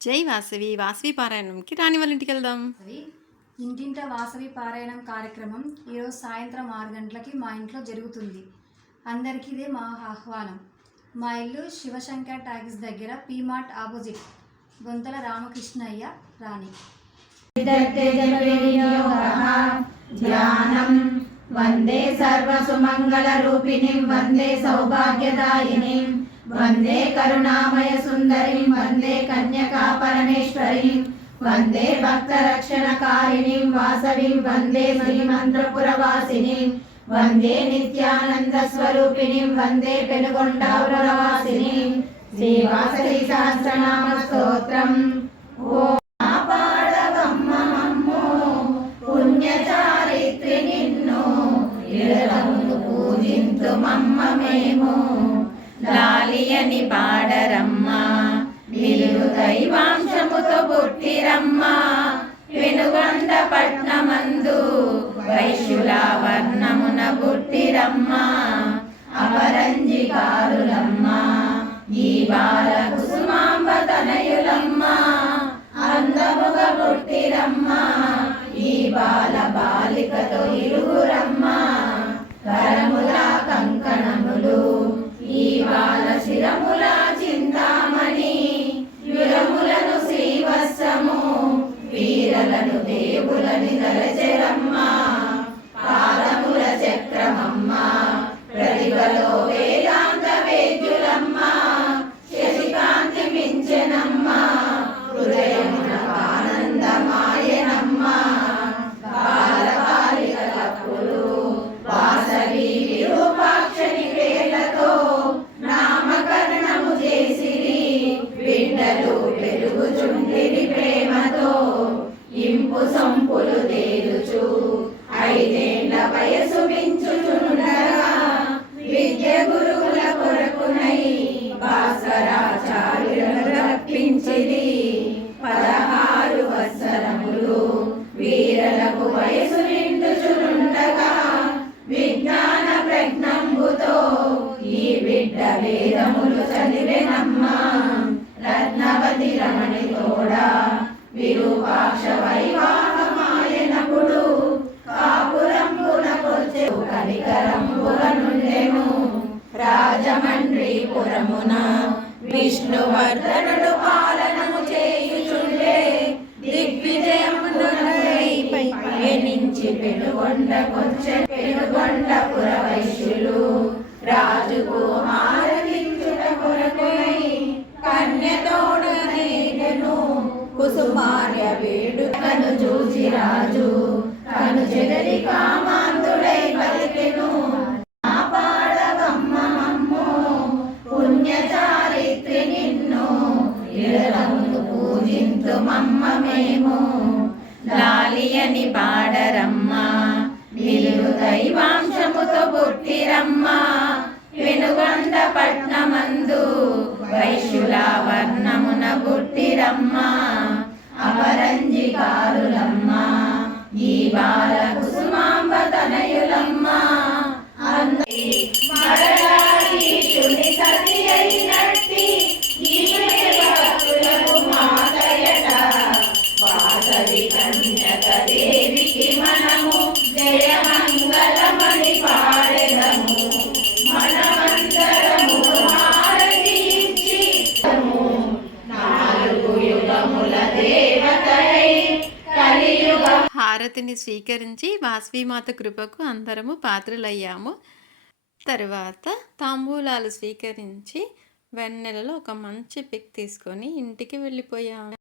జై వాసవి వాసవి పారాయణంకి రాని వాళ్ళ ఇంటికి వెళ్దాం. ఇంటింట వాసవి పారాయణం కార్యక్రమం ఈరోజు సాయంత్రం 6 గంటలకి మా ఇంట్లో జరుగుతుంది. అందరికీ ఇదే మా ఆహ్వానం. మా ఇల్లు శివశంకర్ టాకీస్ దగ్గర పీమార్ట్ ఆపోజిట్, గొంతల రామకృష్ణయ్య రాణి. ధ్యానం వందే సర్వసుమంగళ రూపిణిం వందే సౌభాగ్యదాయినిం వందే కరుణామయ సుందరిం వందే కన్యకా పరమేశ్వరీం వందే భక్త రక్షణకారిణిం వాసవిం వందే శ్రీమంత్రపురవాసినిం వందే నిత్యానంద స్వరూపిణిం వందే పెనుగొండపురవాసినిం. శ్రీ వాసవి సహస్రనామ స్తోత్రం. ఓ పుణ్యచారిత్రి నిన్ను నిరతము పూజింతు మమ్మ మేము లాలియని పాడరమ్మ నిలు దైవాంశముతో పుట్టిరమ్మ వెనుగొండ పట్నమందు వైశ్యుల వర్ణమున పుట్టిరమ్మ అపరంజికారులమ్మ ఈ బాల కుసుమాంబ తనయులమ్మ అందముగా పుట్టిరమ్మ ఈ బాల బాలికతో ఇరుగురమ్మ కరముల కంకణములు ఈ బాల శిరముల చింతామణి యురములను శ్రీవత్సము వీరలను దేవులని తలచెరమ్మ పాదముల చక్రమమ్మ ప్రతిభలో వేదాంత వేద్యులమ్మ శశికాంతి మించెనమ్మ హృదయమున ఆనందమాయనమ్మ బాలబాలికలప్పుడు వాసవి విరూపాక్షని పేర్లతో నామకరణము చేసిరి బిడ్డలు పెరుగుచుండిరి ప్రేమతో ఇంపు సొంపులు తేలుచు 5 ఏళ్ల వయసు మించుచుండగా విద్య గురువుల కొరకునై భాస్కరాచార్యులను రప్పించిరి 16 వత్సరములు వీరలకు వయసు నిండుచుండగా విజ్ఞాన ప్రజ్ఞంబుతో ఈ బిడ్డ వేదములు చదివెనమ్మ రత్నవతి రమణి తోడా విరూపాక్ష వైవాహమాయనప్పుడు కాపురంబునకొచ్చే కనికరంబుల నుండెను రాజమండ్రిపురమున విష్ణువర్ధనుడు పాలనము చేయుచుండే దిగ్విజయముపై పయనించి పెనుగొండకొచ్చే పెనుగొండపుర వైశ్యులు రాజుకు హారతించుట కొరకై కన్యతోడనేగను కుసుమార్య వేడుకను చూసి రాజు కను చెదరి కామాంతుడై పలికెను పుణ్యచారిత్రి నిన్ను నిరతము పూజింతు మమ్మ మేము లాలియని పాడరమ్మ నిలు దైవాంశముతో పుట్టిరమ్మ వెనుగొండ పట్నమందు వైశ్యుల వర్ణమున పుట్టిరమ్మ అపరంజికారులమ్మ ఈ బాల కుసుమాంబ తనయులమ్మ మరళాధీశుని సతి అయినట్టి ఈమె భక్తులకు మాతయట వాసవి కన్యక దేవికి మనము జయమంగళమణి పాడెదము మనమందరము హారతి ఇచ్చి 4 యుగముల దేవతై కలియుగ హారతిని స్వీకరించి వాసవిమాత కృపకు అందరము పాత్రలయ్యాము. తర్వాత తాంబూలాలు స్వీకరించి వెన్నెలలో ఒక మంచి పిక్ తీసుకొని ఇంటికి వెళ్ళిపోయాము.